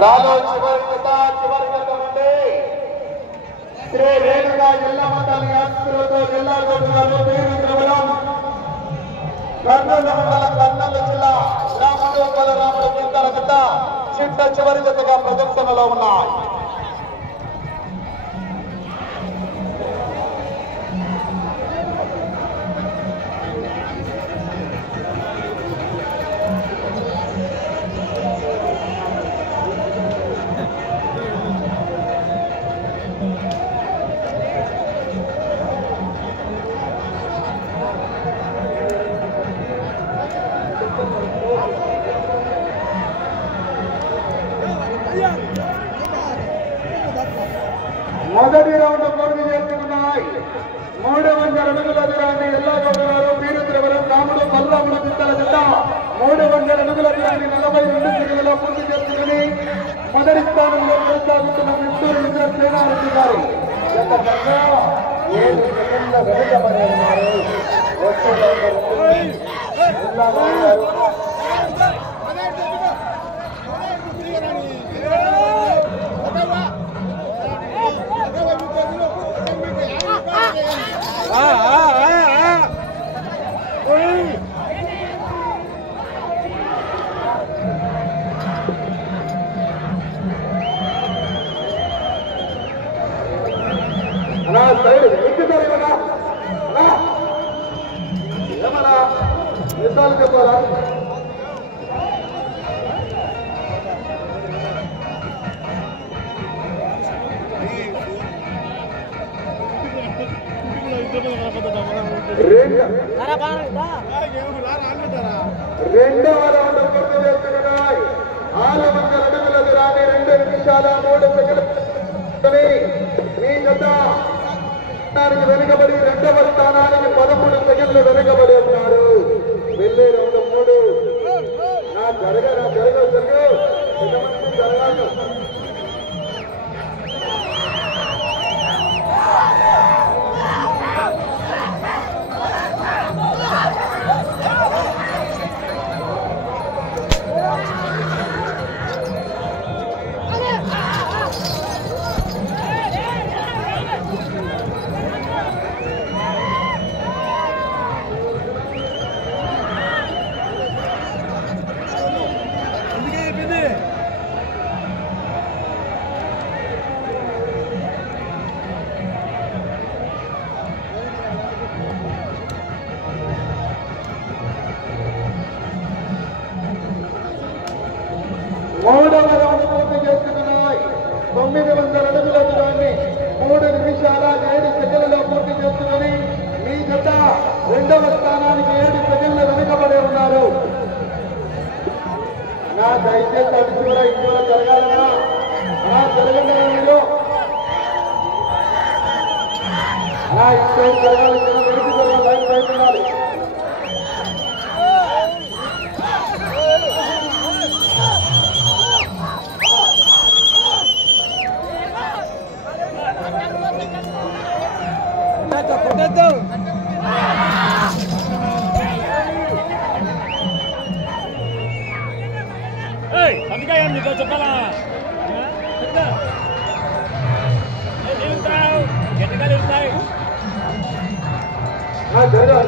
రాలో చివరి నుండి శ్రీ రేణుగా ఎల్లమ్మ తల్లి ఆశీస్సులతో జిల్లా కోటుగారు వీరవిక్రమం కర్నూలు మండలం కర్నూలు జిల్లా రాముడు బలరాముడు చింతల కింద చిట్ట చివరి జతగా ప్రదర్శనలో ఉన్నాయి. మొదటి రౌండ్ పూర్తి చేసుకున్నాయి. 300 అడుగుల దూరాన్ని ఎల్లాగౌడగారు వీరద్రవరం రాముడు బలరాముడు చింతల జిల్ల 300 అడుగుల దూరాన్ని 42 సెకండ్లలో పూర్తి చేసుకుని మొదటి స్థానంలో కొనసాగుతున్న మిత్తూరు మిత్ర సేనారెడ్డి గారు 7 సెకండ్ల వెనుకబడి ఉన్నారు. చెప్పారా రెండవ రౌండ్ పూర్తి చేసుకున్నాయి. 600 అడుగుల దూరాన్ని 2 నిమిషాల 3 సెకండ్లు మీ జత వెనుకబడి రెండవ స్థానానికి 13 సెకండ్లు వెనుకబడి ఉన్నారు. వెళ్ళే రౌండ్ 3 జరగదు జరగాలి. మూడవ రౌండ్ పూర్తి చేసుకున్నాయి. 900 అడుగుల దూరాన్ని 3 నిమిషాల 7 సెకండ్లలో పూర్తి చేసుకుని మీ జత రెండవ స్థానానికి 7 సెకండ్లు వెనుకబడి ఉన్నారు. దయచేసి అటు చివర ఇంట్లో జరగాలన్నా జరగండి. మీరు ఇంట్లో జరగాలి, వెనుక జరగాలి, బయట ఉండాలి. చెప్పాలా జరగ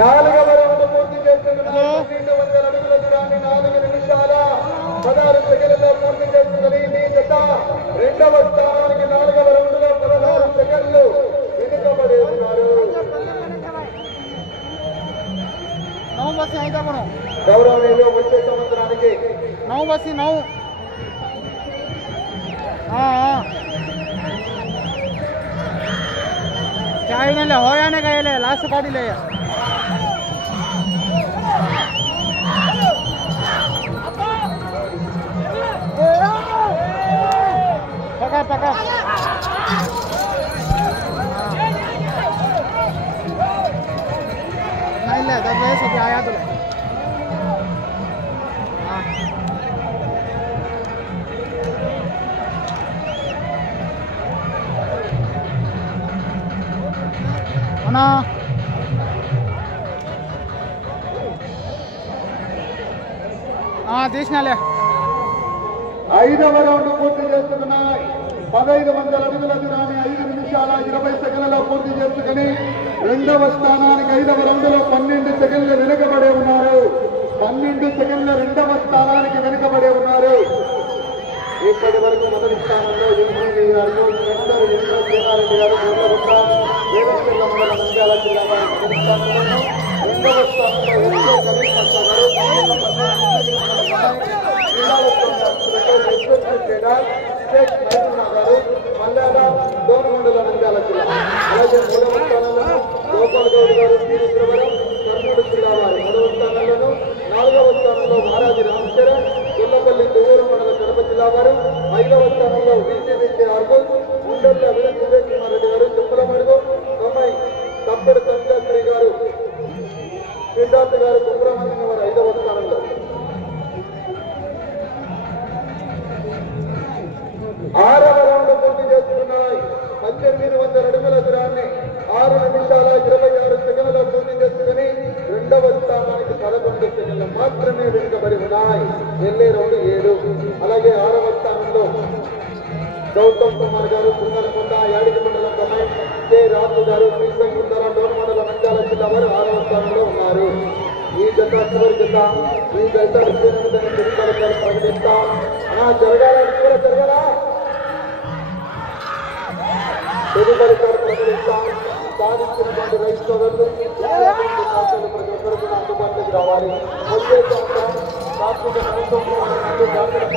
నాలుగవ రౌండ్ పూర్తి చేసుకున్న 1200 అడుగుల దూరాన్ని 4 నిమిషాల 16 సెకండ్లలో పూర్తి చేసుకుని మీ జత రెండవ స్థానానికి 4వ రౌండ్లో 16 సెకండ్లు వెనుకబడి ఉన్నారు. గౌరవనీయులు వచ్చే సంవత్సరానికి 9 బస్సు 9 क्या आईने हो याने गए लास्ट गाड़ी ले पका पका नहीं ले 10 बजे से आया तो అన్నా తీసినాలే 5వ రౌండ్ పూర్తి చేసుకున్నాయి 1500 అడుగుల దూరాన్ని 5 నిమిషాల 20 సెకండ్లలో పూర్తి చేసుకుని రెండవ స్థానానికి 5వ రౌండ్లో 12 సెకండ్లు వెనుకబడి ఉన్నారు 12 సెకండ్ల రెండవ స్థానానికి వెనుకబడి ఉన్నారు ఇప్పటి వరకు మొదటి స్థానంలో ఎంపీ గారు రెండవ జనారెడ్డి గారు గొర్రెగుట్ట వేదశిల్ల మండల నంద్యాల జిల్లా వారి మొదటి స్థానంలోను రెండవ స్థానంలో మల్లాల దోనమండల నంద్యాల జిల్లా అలాగే మూడవ స్థానంలో గోపాల్ గౌడ్ గారు వీరుద్రవరం కర్నూలు జిల్లా వారి మూడవ స్థానంలోను 4వ స్థానంలో మహారాజు రామచరణ్ గొల్లపల్లి దువ్వూరు మండల కడప జిల్లా వారు 5వ స్థానంలో విజయవిద్య ఆర్గూల్ ఉండల్ల విజయ్ కుమార్ రెడ్డి గారు తుమ్మలమడుగు తొమ్మిది తప్పటి సంజాశ్రీ గారు సిద్ధార్థ గారు కుమ్రమణి వారు 5వ స్థానంలో 6వ రౌండ్ పూర్తి చేసుకున్నాయి 1800 అడుగుల దూరాన్ని 6 నిమిషాల 26 సెకండ్లలో పూర్తి చేసుకుని రెండవ స్థానానికి 11 సెకండ్లు మాత్రమే వెనుకబడి ఉన్నాయి వెళ్ళే రౌండ్ 7 అలాగే 6వ స్థానంలో గౌతమ్ కుమార్ గారు కుంగనకొండ యాడికి మండలం తొమ్మిది కె రాజు గారు శ్రీశంకుందర డోర్ మండల నంద్యాల జిల్లా వారు 6వ స్థానంలో ఉన్నారు ఈ జత చివరి జత ఈ జత ప్రకటిస్తాం జరగాలని కూడా జరగాలా తదుపరి ప్రకటిస్తాం సాధించినటువంటి రైతు సోదరులు ప్రతి ఒక్కరు కూడా అందుబాటులోకి రావాలి వచ్చే సంవత్సరం కార్తీక ప్రభుత్వం జాగ్రత్త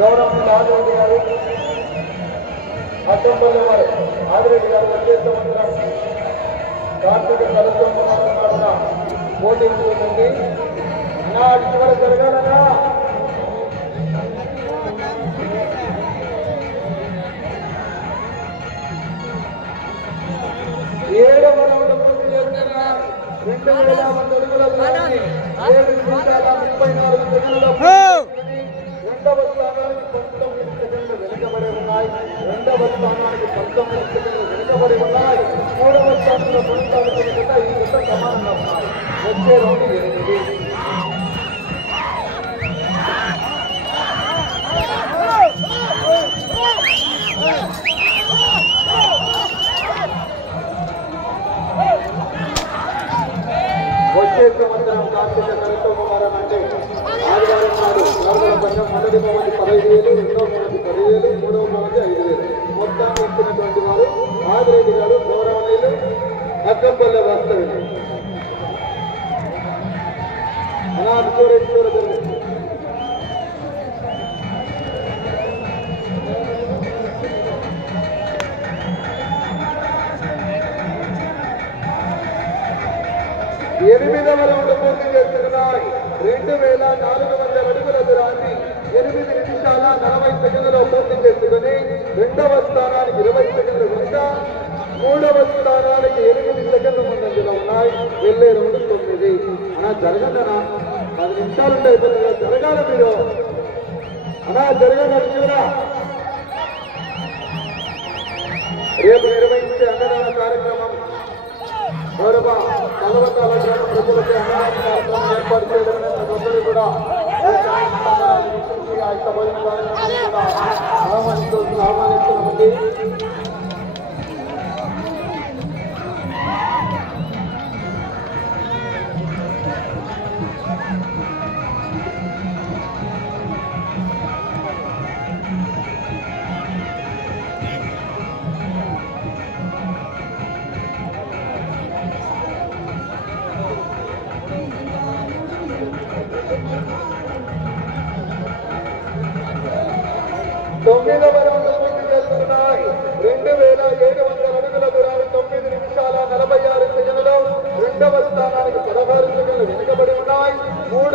గౌరవం ఆదిరెడ్డి గారు అసెంబ్లీ వారు ఆదిరెడ్డి గారు వచ్చే సంవత్సరం కార్తీక కలుసుకున్న పోటీ ఉంటుంది నా చివరి జరగాలన్నా ఏడవ రౌండ్ పూర్తి చేస్తున్నా 2000 అడుగుల దూరాన్ని 7 నిమిషాల 34 సెకండ్లలో రెండవ స్థానానికి 19 సెకండ్లు వెనుకబడి ఉన్నాయి రెండవ స్థానానికి 19 సెకండ్లు వెనుకబడి ఉన్నాయి మూడవ స్థానంలో కొనసాగుతున్న జత ఈ జత సమానంగా ఉన్నాయి వచ్చే రౌండ్ 8 వచ్చే సంవత్సరం కార్తీక కలుసుకోవాలని అంటే ఆదివారం నాడు నాలుగవ సంఘం మొదటి బహుమతి 15,000 రెండవ బహుమతి 10,000 మూడవ బహుమతి 5,000 మొత్తాన్ని ఇచ్చినటువంటి వారు ఆదిరెడ్డి గారు గౌరవనీయులు అక్కంపల్లె వాస్తవ్యులు అనాథేశ్వర జరిగింది ఎనిమిదవ రౌండ్ పూర్తి చేస్తున్నాయి 2400 అడుగుల దూరాన్ని 8 నిమిషాల 40 సెకండ్లలో పూర్తి చేసుకుని రెండవ స్థానానికి 20 సెకండ్లు వెనుక మూడవ స్థానానికి 8 సెకండ్ల ముందంజలో ఉన్నాయి వెళ్ళే రౌండ్ 9 అలా జరగదనా 10 నిమిషాలు ఉంటాయి జరగాల మీరు అలా జరగదని కూడా రేపు నిర్వహించే అన్నదాన కార్యక్రమం గౌరవ కలవతాల గ్రామ ప్రజలకు అన్నదాన కార్యక్రమం ఏర్పాటు చేయడం అందరూ కూడా ఆహ్వానిస్తున్నామండి.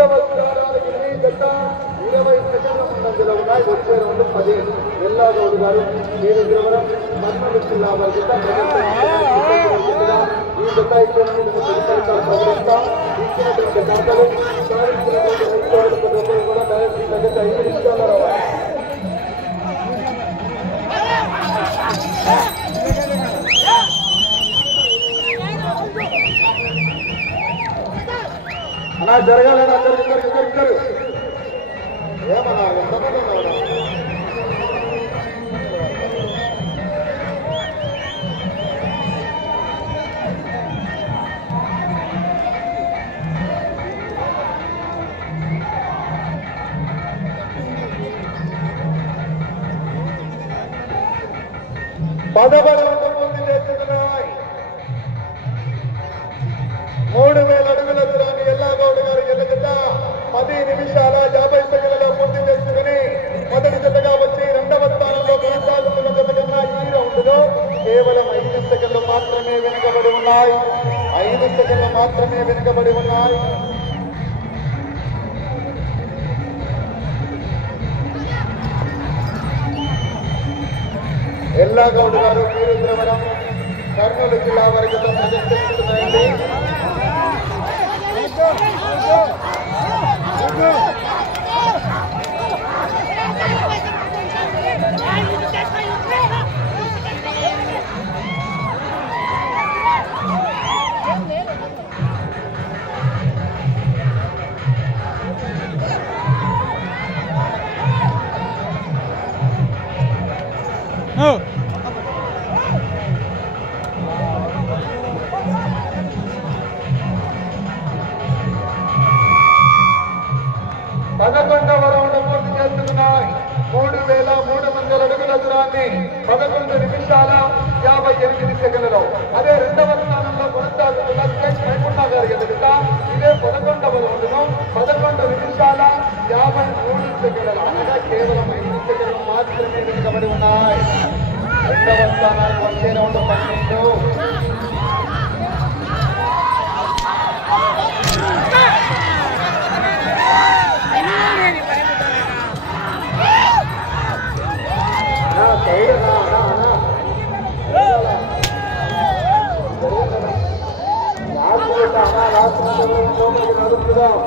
రెండవ స్థానానికి మీ జత 20 సెకండ్ల ముందంజలో ఉన్నాయి. వచ్చే రౌండ్ 10. ఎల్లాగౌడ్ గారు వీరద్రవరం కర్నూలు జిల్లా వారి జత ఈ జత ఇచ్చినటువంటి దాతలు కూడా డైరెక్ట్ జత 5 నిమిషాల రావాలి. అలా జరగాలని ఇద్దరు ఏమన్నా ఎంతమంది ఉన్నారు? పూర్తి చేస్తున్నాయి. 3000 అడుగుల దూరాన్ని ఎల్లాగౌడ్ గారు జత 10 నిమిషాల 50 సెకండ్లలో పూర్తి చేసుకుని మొదటి జతగా వచ్చి రెండవ స్థానంలో కొనసాగుతున్న జత కన్నా ఈ రౌండ్ లో కేవలం 5 సెకండ్లు మాత్రమే వెనుకబడి ఉన్నాయి. 5 సెకండ్లు మాత్రమే వెనుకబడి ఉన్నాయి. ఎల్లాగౌడ్ గారు వీరద్రవరం కర్నూలు జిల్లా వారికి ప్రదర్శిస్తున్నాయండి. పదకొండవ రౌండ్ పూర్తి చేస్తున్నాయి. 3300 అడుగుల దూరాన్ని 11 నిమిషాల 58 సెకండ్లలో. అదే రెండవ స్థానంలో కొనసాగుతున్న మైపున్నా గారి ఎదుట ఇదే 11వ రౌండ్ను 11 నిమిషాల 53 సెకండ్లలో. అనగా కేవలం 5 సెకండ్లు మాత్రమే వెనుకబడి ఉన్నాయి. రెండవ స్థానానికి వచ్చే రౌండ్ 12. నడుపుదాం.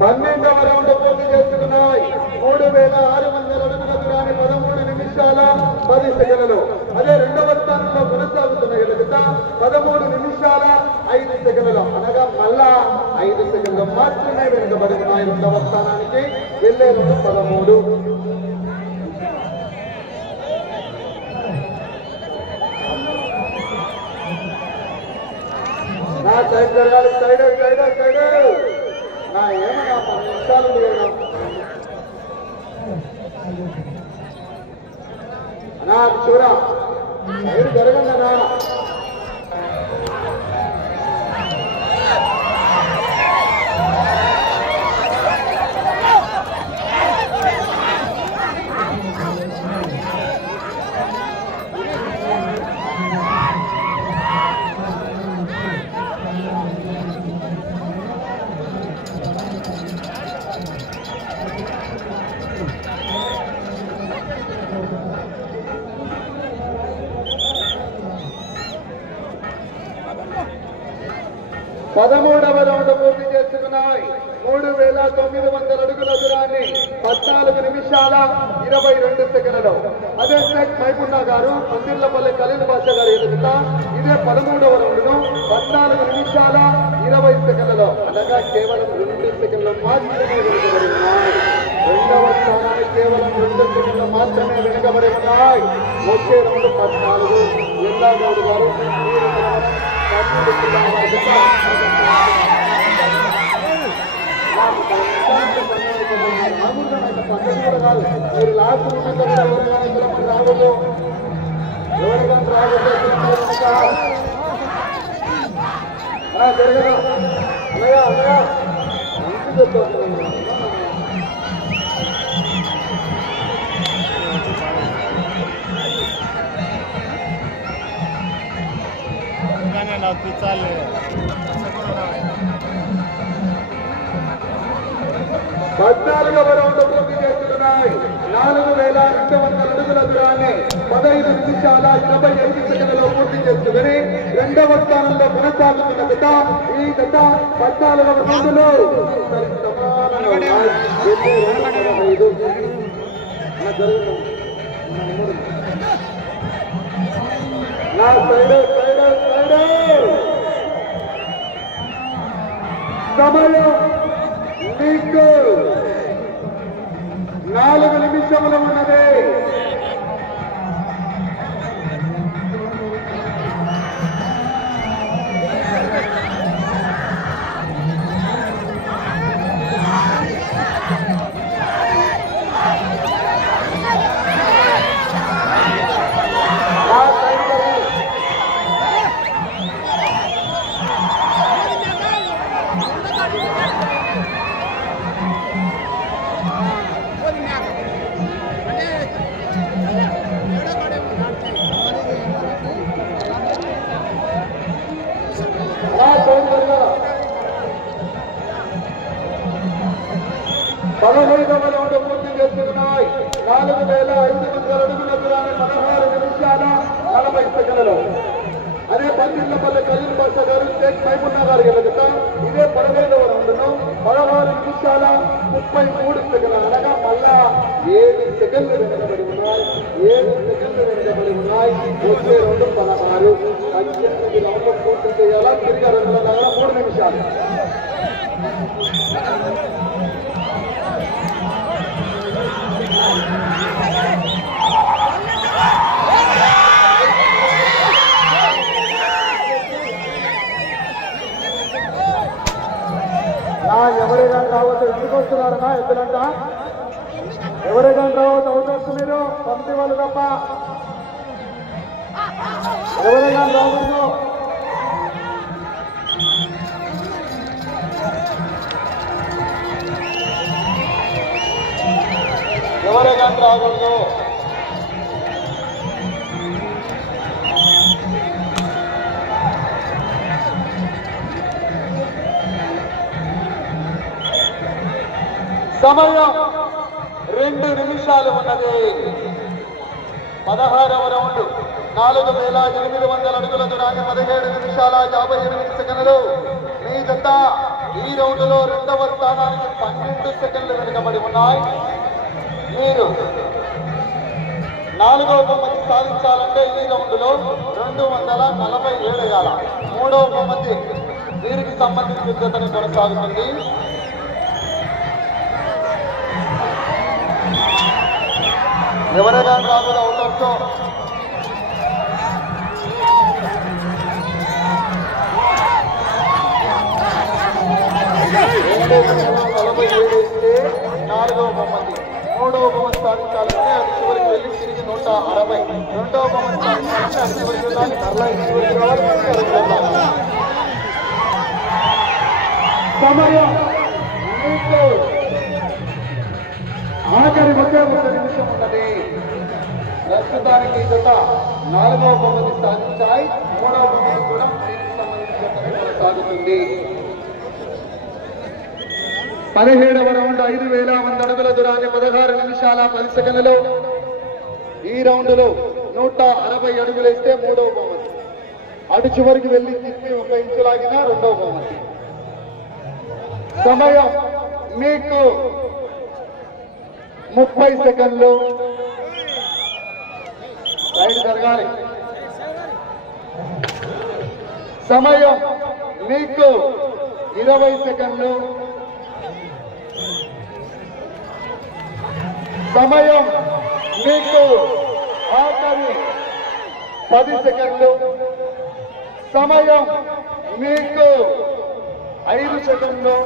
12వ రౌండ్ పూర్తి చేస్తున్నాయి. 3600 అడుగుల దూరాన్ని 13 నిమిషాల 10 సెకండ్లలో. అదే రెండవ స్థానంలో కొనసాగుతున్న జత 13 నిమిషాల 5 సెకండ్లలో. అనగా మళ్ళా 5 సెకండ్లు మాత్రమే వెనుకబడి ఉన్నాయి. రెండవ స్థానానికి వెళ్లే రౌండ్ 13. నా సైడ్ జరగాలి. సైడ్ నా ఏమన్నా 10 నిమిషాలు లేదా అన్నా చూరా సైడ్ జరగండి అన్నా. పదమూడవ రౌండ్ పూర్తి చేసుకున్నాయి. 3900 అడుగుల దూరాన్ని 14 నిమిషాల 22 సెకండ్లలో. అదే షేక్ మైపున్నా గారు మందిర్లపల్లి ఖలీల్ బాషా గారు ఎదుగుత ఇదే 13వ రౌండ్ను 14 నిమిషాల 20 సెకండ్లలో. అనగా కేవలం 2 సెకండ్లు మాత్రమే వెనుకబడి ఉన్నాయి. రెండవ స్థానానికి కేవలం 2 సెకండ్లు మాత్రమే వెనుకబడి ఉన్నాయి. వచ్చే రౌండ్ 14. ఎల్లాగౌడ్ గారు పద్ధతి కూడా కాదు. మీరు లాస్ట్ ఉన్నంత కూడా ఎవరికైనా రాకూడదు. ఎవరికైనా రాకూడదు జరగదు. అనగా అనగా మంచి చెప్తాను. పద్నాలుగవ రౌండ్ పూర్తి చేస్తున్నాయి. 4,200 అడుగుల దూరాన్ని 15 నిమిషాల 25 సెకండ్లలో పూర్తి చేసుకుని రెండవ స్థానంలో కొనసాగుతున్న జత. ఈ జత 14వ రౌండ్లో సమయం మీకు 4 నిమిషములు ఉన్నది. పదహైదవ రౌండ్ పూర్తి చేస్తున్నాయి. 4,500 అడుగుల దూరాన్ని 16 నిమిషాల 40 సెకండ్లలో. అదే పందిళ్ళపల్లి కలీల్ బాషా గారు షేక్ మైమున్నా గారు గెలుగుతా. ఇదే 15వ రౌండ్ను 16 నిమిషాల 33 సెకండ్లు అనగా మళ్ళా 7 సెకండ్లు వెనుకబడి ఉన్నాయి. 7 సెకండ్లు వెనుకబడి ఉన్నాయి. వచ్చే రౌండ్ 16. 18 రౌండ్లు పూర్తి చేయాలా. తిరిగి 2 నిమిషాలు. ఎవరైనా కావచ్చు. ఎందుకు వస్తున్నారన్నా ఎద్దులంట? ఎవరైనా కావచ్చు అవుట్ వస్తున్నారు కమిటీ వాళ్ళు తప్ప ఎవరైనా రావచ్చు. ఎవరైనా రాకూడదు. సమయం 2 నిమిషాలు ఉన్నది. 16వ రౌండ్ 4,800 అడుగుల దూరాన్ని 17 నిమిషాల 58 సెకండ్లు. మీ జత ఈ రౌండ్ లో 2వ స్థానానికి 12 సెకండ్లు వెనుకబడి ఉన్నాయి. మీరు 4వ బహుమతి సాధించాలంటే ఈ రౌండ్ లో 247 వేయాల. 3వ బహుమతి వీరికి సంబంధించిన జతని కొనసాగుతుంది. ఎవరైనా రాదు అవుట్ ఆఫ్ నాలుగవ బహుమతి. 3వ బహుమతి సాధించాలంటే అది చివరికి వెళ్ళి తిరిగి 160. 2వ బహుమతి సాధించాలంటే అది చివరికి వెళ్ళాలి. మరలా చివరికి రావాలి. సమయం మీకు ఆఖరి 1 నిమిషం ఉన్నది. ప్రస్తుతానికి జత 4వ బహుమతి సాధించాయి. 3వ బహుమతి కూడా కొనసాగుతుంది. 17వ రౌండ్ 5,100 అడుగుల దూరాన్ని 16 నిమిషాల 10 సెకండ్లు. ఈ రౌండ్ లో 160 అడుగులు వేస్తే 3వ బహుమతి. అటు చివరికి వెళ్లి తిప్పి 1 ఇంచు లాగిన 2వ బహుమతి. సమయం మీకు 30 సెకండ్లు. సైడ్ జరగాలి. సమయం మీకు 20 సెకండ్లు. సమయం మీకు ఆఖరి 10 సెకండ్లు. సమయం మీకు 5 సెకండ్లు.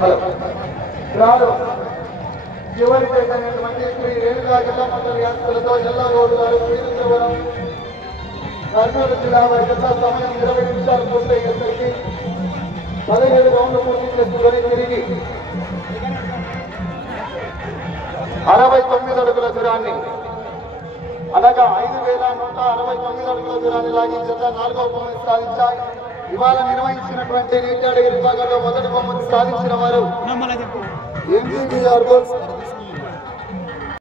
హలో రాడు చివరి చేసినటువంటి శ్రీ రేణుకా జిల్లా మండలి యాత్రలతో జిల్లా గౌడ్ గారు వీరుద్రవరం కర్నూలు జిల్లా వారి జిల్లా సమయం 20 నిమిషాలు పూర్తయ్యేసరికి 17 రౌండ్లు పూర్తి చేసుకుని తిరిగి 69 అడుగుల దూరాన్ని అనగా 5169 అడుగుల దూరాన్ని లాగి జిల్లా 4వ బహుమతి సాధించాయి. ఇవాళ నిర్వహించినటువంటి నీటి అడిగి విభాగంలో మొదటి బహుమతి సాధించిన వారు ఎంజీబీఆర్ గోల్స్